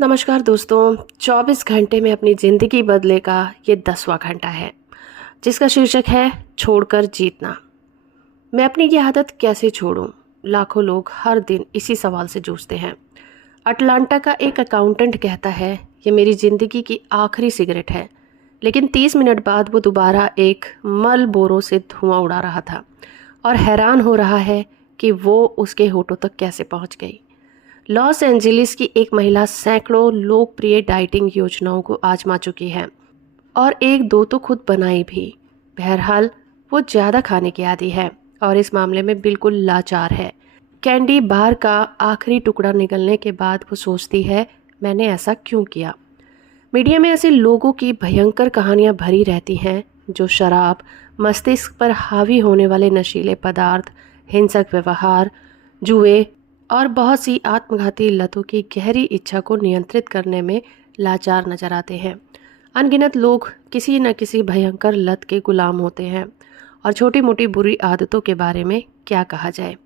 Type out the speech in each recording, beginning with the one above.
नमस्कार दोस्तों। 24 घंटे में अपनी ज़िंदगी बदले का ये 10वां घंटा है, जिसका शीर्षक है छोड़कर जीतना। मैं अपनी ये आदत कैसे छोड़ूं? लाखों लोग हर दिन इसी सवाल से जूझते हैं। अटलांटा का एक अकाउंटेंट कहता है, ये मेरी ज़िंदगी की आखिरी सिगरेट है। लेकिन 30 मिनट बाद वो दोबारा एक मलबोरो से धुआं उड़ा रहा था और हैरान हो रहा है कि वो उसके होठों तक कैसे पहुंच गई। लॉस एंजलिस की एक महिला सैकड़ों लोकप्रिय डाइटिंग योजनाओं को आजमा चुकी है और एक दो तो खुद बनाई भी। बहरहाल वो ज़्यादा खाने की आदी है और इस मामले में बिल्कुल लाचार है। कैंडी बार का आखिरी टुकड़ा निकलने के बाद वो सोचती है, मैंने ऐसा क्यों किया। मीडिया में ऐसे लोगों की भयंकर कहानियां भरी रहती हैं जो शराब, मस्तिष्क पर हावी होने वाले नशीले पदार्थ, हिंसक व्यवहार, जुए और बहुत सी आत्मघाती लतों की गहरी इच्छा को नियंत्रित करने में लाचार नजर आते हैं। अनगिनत लोग किसी न किसी भयंकर लत के गुलाम होते हैं और छोटी मोटी बुरी आदतों के बारे में क्या कहा जाए।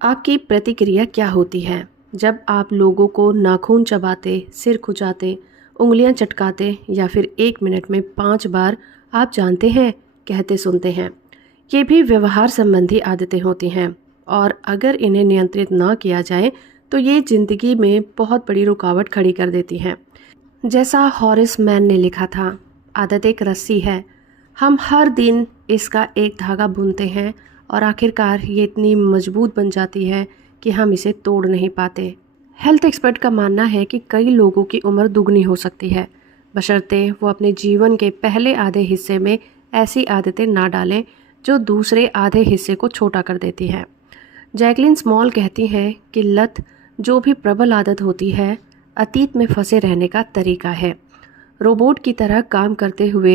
आपकी प्रतिक्रिया क्या होती है जब आप लोगों को नाखून चबाते, सिर खुजाते, उंगलियां चटकाते या फिर 1 मिनट में 5 बार आप जानते हैं कहते सुनते हैं? ये भी व्यवहार संबंधी आदतें होती हैं और अगर इन्हें नियंत्रित ना किया जाए तो ये ज़िंदगी में बहुत बड़ी रुकावट खड़ी कर देती हैं। जैसा हॉरिस मैन ने लिखा था, आदत एक रस्सी है, हम हर दिन इसका एक धागा बुनते हैं और आखिरकार ये इतनी मजबूत बन जाती है कि हम इसे तोड़ नहीं पाते। हेल्थ एक्सपर्ट का मानना है कि कई लोगों की उम्र दुगनी हो सकती है, बशर्ते वो अपने जीवन के पहले आधे हिस्से में ऐसी आदतें ना डालें जो दूसरे आधे हिस्से को छोटा कर देती है। जैकलिन स्मॉल कहती हैं कि लत जो भी प्रबल आदत होती है, अतीत में फंसे रहने का तरीका है। रोबोट की तरह काम करते हुए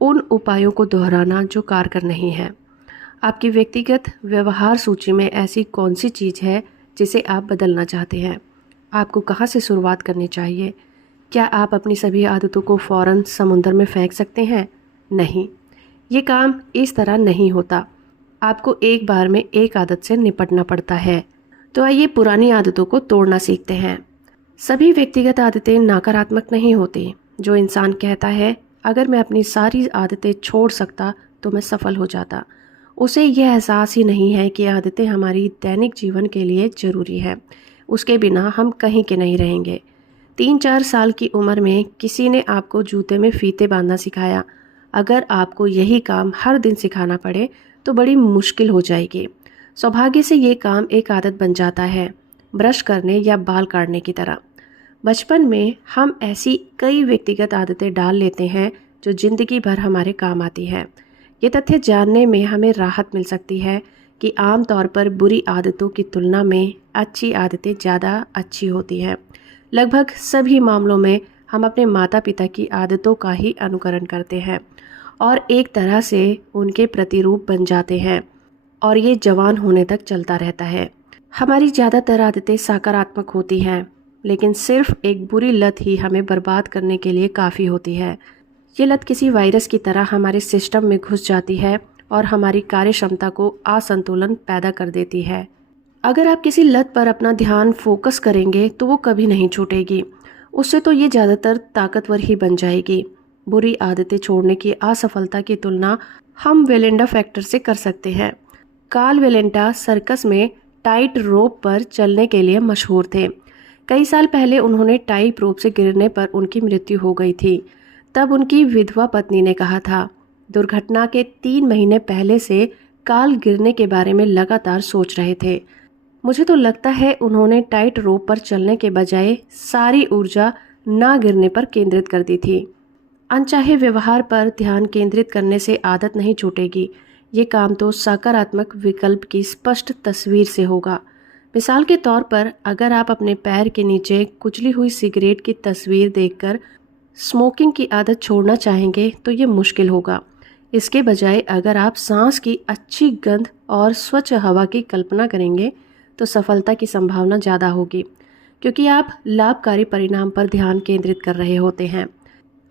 उन उपायों को दोहराना जो कारगर नहीं है। आपकी व्यक्तिगत व्यवहार सूची में ऐसी कौन सी चीज़ है जिसे आप बदलना चाहते हैं? आपको कहाँ से शुरुआत करनी चाहिए? क्या आप अपनी सभी आदतों को फ़ौरन समुंदर में फेंक सकते हैं? नहीं, ये काम इस तरह नहीं होता। आपको एक बार में एक आदत से निपटना पड़ता है। तो आइए पुरानी आदतों को तोड़ना सीखते हैं। सभी व्यक्तिगत आदतें नकारात्मक नहीं होती। जो इंसान कहता है, अगर मैं अपनी सारी आदतें छोड़ सकता तो मैं सफल हो जाता, उसे यह एहसास ही नहीं है कि आदतें हमारी दैनिक जीवन के लिए ज़रूरी है। उसके बिना हम कहीं के नहीं रहेंगे। 3-4 साल की उम्र में किसी ने आपको जूते में फीते बांधना सिखाया। अगर आपको यही काम हर दिन सिखाना पड़े तो बड़ी मुश्किल हो जाएगी। सौभाग्य से ये काम एक आदत बन जाता है, ब्रश करने या बाल काटने की तरह। बचपन में हम ऐसी कई व्यक्तिगत आदतें डाल लेते हैं जो ज़िंदगी भर हमारे काम आती है। ये तथ्य जानने में हमें राहत मिल सकती है कि आमतौर पर बुरी आदतों की तुलना में अच्छी आदतें ज़्यादा अच्छी होती हैं। लगभग सभी मामलों में हम अपने माता पिता की आदतों का ही अनुकरण करते हैं और एक तरह से उनके प्रतिरूप बन जाते हैं और ये जवान होने तक चलता रहता है। हमारी ज़्यादातर आदतें सकारात्मक होती हैं, लेकिन सिर्फ एक बुरी लत ही हमें बर्बाद करने के लिए काफ़ी होती है। ये लत किसी वायरस की तरह हमारे सिस्टम में घुस जाती है और हमारी कार्य क्षमता को असंतुलन पैदा कर देती है। अगर आप किसी लत पर अपना ध्यान फोकस करेंगे तो वो कभी नहीं छूटेगी। उससे तो ये ज़्यादातर ताकतवर ही बन जाएगी। बुरी आदतें छोड़ने की असफलता की तुलना हम वेलेंडा फैक्टर से कर सकते हैं। कार्ल वेलेंटा सर्कस में टाइट रोप पर चलने के लिए मशहूर थे। कई साल पहले उन्होंने टाइट रोप से गिरने पर उनकी मृत्यु हो गई थी। तब उनकी विधवा पत्नी ने कहा था, दुर्घटना के 3 महीने पहले से कार्ल गिरने के बारे में लगातार सोच रहे थे। मुझे तो लगता है उन्होंने टाइट रोप पर चलने के बजाय सारी ऊर्जा ना गिरने पर केंद्रित कर दी थी। अनचाहे व्यवहार पर ध्यान केंद्रित करने से आदत नहीं छूटेगी। ये काम तो सकारात्मक विकल्प की स्पष्ट तस्वीर से होगा। मिसाल के तौर पर अगर आप अपने पैर के नीचे कुचली हुई सिगरेट की तस्वीर देखकर स्मोकिंग की आदत छोड़ना चाहेंगे तो ये मुश्किल होगा। इसके बजाय अगर आप सांस की अच्छी गंध और स्वच्छ हवा की कल्पना करेंगे तो सफलता की संभावना ज़्यादा होगी, क्योंकि आप लाभकारी परिणाम पर ध्यान केंद्रित कर रहे होते हैं।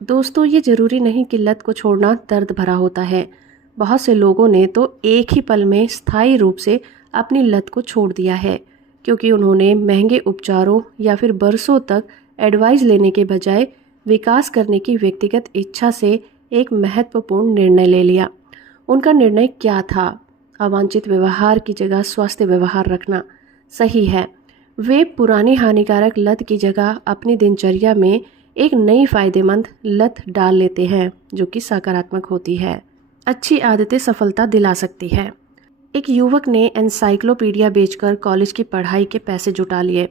दोस्तों, ये ज़रूरी नहीं कि लत को छोड़ना दर्द भरा होता है। बहुत से लोगों ने तो एक ही पल में स्थायी रूप से अपनी लत को छोड़ दिया है, क्योंकि उन्होंने महंगे उपचारों या फिर बरसों तक एडवाइस लेने के बजाय विकास करने की व्यक्तिगत इच्छा से एक महत्वपूर्ण निर्णय ले लिया। उनका निर्णय क्या था? अवांछित व्यवहार की जगह स्वस्थ व्यवहार रखना। सही है, वे पुरानी हानिकारक लत की जगह अपनी दिनचर्या में एक नई फायदेमंद लत डाल लेते हैं जो कि सकारात्मक होती है। अच्छी आदतें सफलता दिला सकती है। एक युवक ने एनसाइक्लोपीडिया बेचकर कॉलेज की पढ़ाई के पैसे जुटा लिए।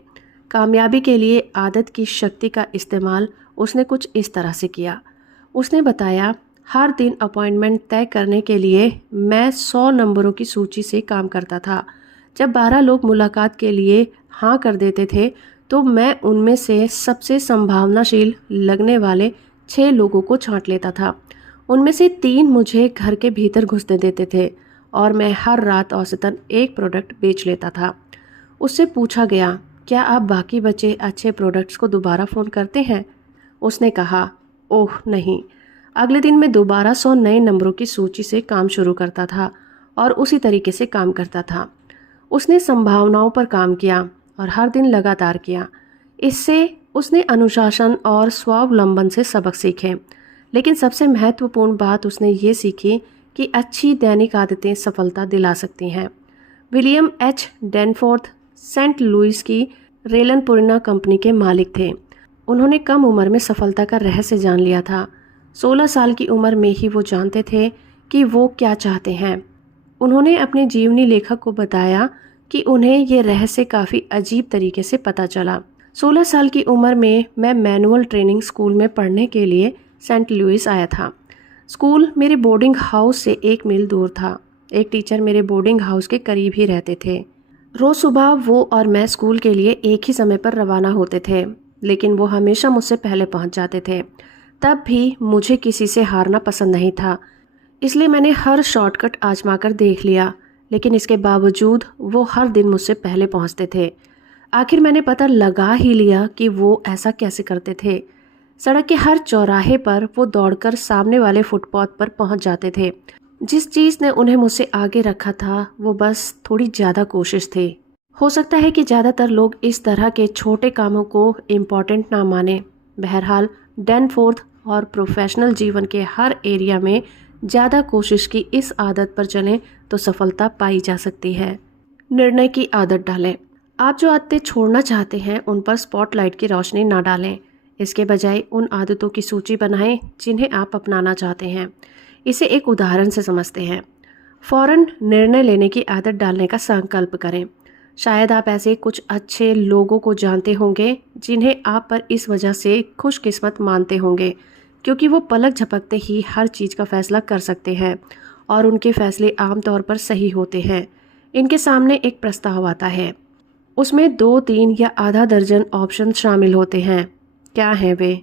कामयाबी के लिए आदत की शक्ति का इस्तेमाल उसने कुछ इस तरह से किया। उसने बताया, हर दिन अपॉइंटमेंट तय करने के लिए मैं 100 नंबरों की सूची से काम करता था। जब 12 लोग मुलाकात के लिए हाँ कर देते थे तो मैं उनमें से सबसे संभावनाशील लगने वाले 6 लोगों को छांट लेता था। उनमें से 3 मुझे घर के भीतर घुसने देते थे और मैं हर रात औसतन 1 प्रोडक्ट बेच लेता था। उससे पूछा गया, क्या आप बाकी बचे अच्छे प्रोडक्ट्स को दोबारा फ़ोन करते हैं? उसने कहा, ओह नहीं। अगले दिन मैं दोबारा 100 नए नंबरों की सूची से काम शुरू करता था और उसी तरीके से काम करता था। उसने संभावनाओं पर काम किया और हर दिन लगातार किया। इससे उसने अनुशासन और स्वावलंबन से सबक सीखे। लेकिन सबसे महत्वपूर्ण बात उसने ये सीखी कि अच्छी दैनिक आदतें सफलता दिला सकती हैं। विलियम एच डैनफोर्थ सेंट लुइस की रेलन-पुरीना कंपनी के मालिक थे। उन्होंने कम उम्र में सफलता का रहस्य जान लिया था। 16 साल की उम्र में ही वो जानते थे कि वो क्या चाहते हैं। उन्होंने अपने जीवनी लेखक को बताया कि उन्हें ये रहस्य काफ़ी अजीब तरीके से पता चला। 16 साल की उम्र में मैं मैनुअल ट्रेनिंग स्कूल में पढ़ने के लिए सेंट लुइस आया था। स्कूल मेरे बोर्डिंग हाउस से 1 मील दूर था। एक टीचर मेरे बोर्डिंग हाउस के करीब ही रहते थे। रोज़ सुबह वो और मैं स्कूल के लिए एक ही समय पर रवाना होते थे, लेकिन वो हमेशा मुझसे पहले पहुंच जाते थे। तब भी मुझे किसी से हारना पसंद नहीं था, इसलिए मैंने हर शॉर्टकट आजमाकर देख लिया, लेकिन इसके बावजूद वो हर दिन मुझसे पहले पहुंचते थे। आखिर मैंने पता लगा ही लिया कि वो ऐसा कैसे करते थे। सड़क के हर चौराहे पर वो दौड़कर सामने वाले फुटपाथ पर पहुंच जाते थे। जिस चीज़ ने उन्हें मुझसे आगे रखा था वो बस थोड़ी ज़्यादा कोशिश थी। हो सकता है कि ज़्यादातर लोग इस तरह के छोटे कामों को इम्पॉर्टेंट ना माने। बहरहाल डैनफोर्थ और प्रोफेशनल जीवन के हर एरिया में ज़्यादा कोशिश की इस आदत पर चलें तो सफलता पाई जा सकती है। निर्णय की आदत डालें। आप जो आदतें छोड़ना चाहते हैं उन पर स्पॉटलाइट की रोशनी ना डालें। इसके बजाय उन आदतों की सूची बनाएं जिन्हें आप अपनाना चाहते हैं। इसे एक उदाहरण से समझते हैं। फौरन निर्णय लेने की आदत डालने का संकल्प करें। शायद आप ऐसे कुछ अच्छे लोगों को जानते होंगे जिन्हें आप पर इस वजह से खुशकिस्मत मानते होंगे, क्योंकि वो पलक झपकते ही हर चीज़ का फैसला कर सकते हैं और उनके फैसले आमतौर पर सही होते हैं। इनके सामने एक प्रस्ताव आता है, उसमें 2, 3 या आधा दर्जन ऑप्शन शामिल होते हैं। क्या हैं वे?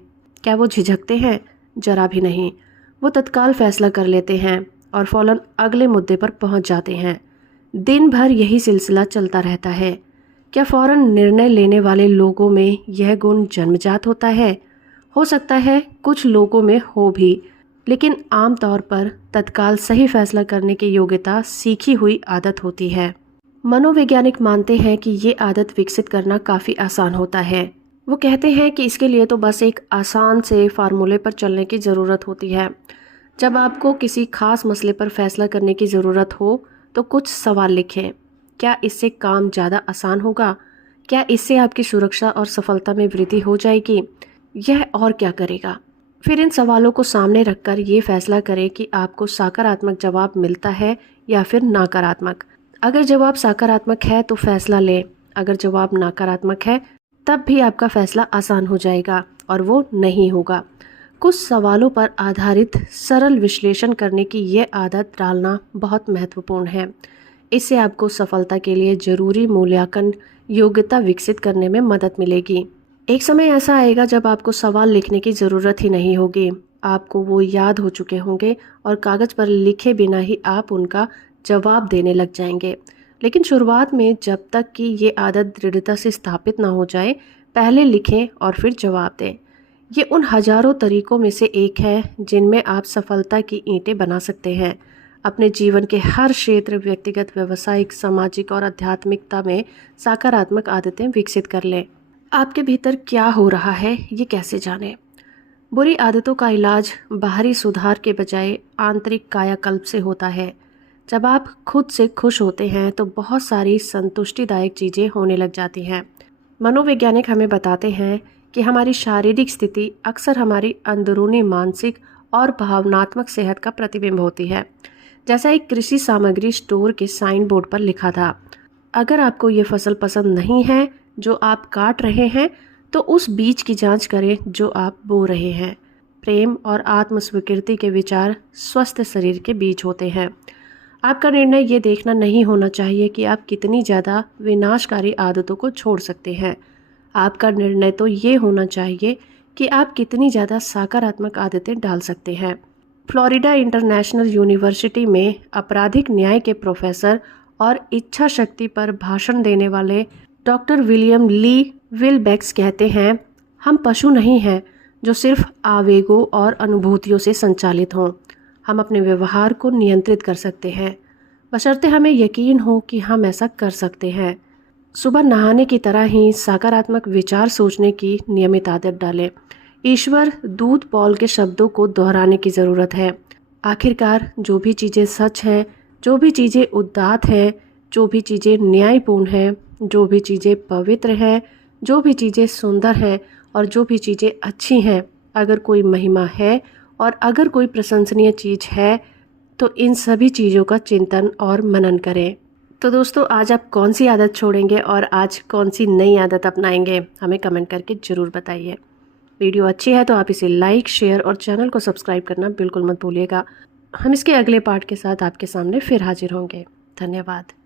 क्या वो झिझकते हैं? जरा भी नहीं। वो तत्काल फैसला कर लेते हैं और फौरन अगले मुद्दे पर पहुंच जाते हैं। दिन भर यही सिलसिला चलता रहता है। क्या फौरन निर्णय लेने वाले लोगों में यह गुण जन्मजात होता है? हो सकता है कुछ लोगों में हो भी, लेकिन आमतौर पर तत्काल सही फैसला करने की योग्यता सीखी हुई आदत होती है। मनोवैज्ञानिक मानते हैं कि ये आदत विकसित करना काफ़ी आसान होता है। वो कहते हैं कि इसके लिए तो बस एक आसान से फार्मूले पर चलने की ज़रूरत होती है। जब आपको किसी खास मसले पर फैसला करने की ज़रूरत हो तो कुछ सवाल लिखें। क्या इससे काम ज़्यादा आसान होगा? क्या इससे आपकी सुरक्षा और सफलता में वृद्धि हो जाएगी? यह और क्या करेगा? फिर इन सवालों को सामने रखकर ये फैसला करें कि आपको सकारात्मक जवाब मिलता है या फिर नकारात्मक। अगर जवाब सकारात्मक है तो फैसला लें। अगर जवाब नकारात्मक है तब भी आपका फैसला आसान हो जाएगा और वो नहीं होगा। कुछ सवालों पर आधारित सरल विश्लेषण करने की ये आदत डालना बहुत महत्वपूर्ण है। इससे आपको सफलता के लिए ज़रूरी मूल्यांकन योग्यता विकसित करने में मदद मिलेगी। एक समय ऐसा आएगा जब आपको सवाल लिखने की ज़रूरत ही नहीं होगी। आपको वो याद हो चुके होंगे और कागज़ पर लिखे बिना ही आप उनका जवाब देने लग जाएंगे। लेकिन शुरुआत में जब तक कि ये आदत दृढ़ता से स्थापित ना हो जाए, पहले लिखें और फिर जवाब दें। ये उन हजारों तरीकों में से एक है जिनमें आप सफलता की ईंटें बना सकते हैं। अपने जीवन के हर क्षेत्र, व्यक्तिगत, व्यावसायिक, सामाजिक और आध्यात्मिकता में सकारात्मक आदतें विकसित कर लें। आपके भीतर क्या हो रहा है ये कैसे जानें? बुरी आदतों का इलाज बाहरी सुधार के बजाय आंतरिक कायाकल्प से होता है। जब आप खुद से खुश होते हैं तो बहुत सारी संतुष्टिदायक चीज़ें होने लग जाती हैं। मनोवैज्ञानिक हमें बताते हैं कि हमारी शारीरिक स्थिति अक्सर हमारी अंदरूनी मानसिक और भावनात्मक सेहत का प्रतिबिंब होती है। जैसा एक कृषि सामग्री स्टोर के साइन बोर्ड पर लिखा था, अगर आपको ये फसल पसंद नहीं है जो आप काट रहे हैं, तो उस बीज की जांच करें जो आप बो रहे हैं। प्रेम और आत्मस्वीकृति के विचार स्वस्थ शरीर के बीज होते हैं। आपका निर्णय ये देखना नहीं होना चाहिए कि आप कितनी ज़्यादा विनाशकारी आदतों को छोड़ सकते हैं। आपका निर्णय तो ये होना चाहिए कि आप कितनी ज़्यादा सकारात्मक आदतें डाल सकते हैं। फ्लोरिडा इंटरनेशनल यूनिवर्सिटी में आपराधिक न्याय के प्रोफेसर और इच्छा शक्ति पर भाषण देने वाले डॉक्टर विलियम ली विलबैक्स कहते हैं, हम पशु नहीं हैं जो सिर्फ आवेगों और अनुभूतियों से संचालित हों। हम अपने व्यवहार को नियंत्रित कर सकते हैं, बशर्ते हमें यकीन हो कि हम ऐसा कर सकते हैं। सुबह नहाने की तरह ही सकारात्मक विचार सोचने की नियमित आदत डालें। ईश्वर दूत पॉल के शब्दों को दोहराने की ज़रूरत है। आखिरकार जो भी चीज़ें सच हैं, जो भी चीज़ें उदात्त हैं, जो भी चीज़ें न्यायपूर्ण हैं, जो भी चीज़ें पवित्र हैं, जो भी चीज़ें सुंदर हैं और जो भी चीज़ें अच्छी हैं, अगर कोई महिमा है और अगर कोई प्रशंसनीय चीज़ है, तो इन सभी चीज़ों का चिंतन और मनन करें। तो दोस्तों, आज आप कौन सी आदत छोड़ेंगे और आज कौन सी नई आदत अपनाएंगे, हमें कमेंट करके ज़रूर बताइए। वीडियो अच्छी है तो आप इसे लाइक, शेयर और चैनल को सब्सक्राइब करना बिल्कुल मत भूलिएगा। हम इसके अगले पार्ट के साथ आपके सामने फिर हाजिर होंगे। धन्यवाद।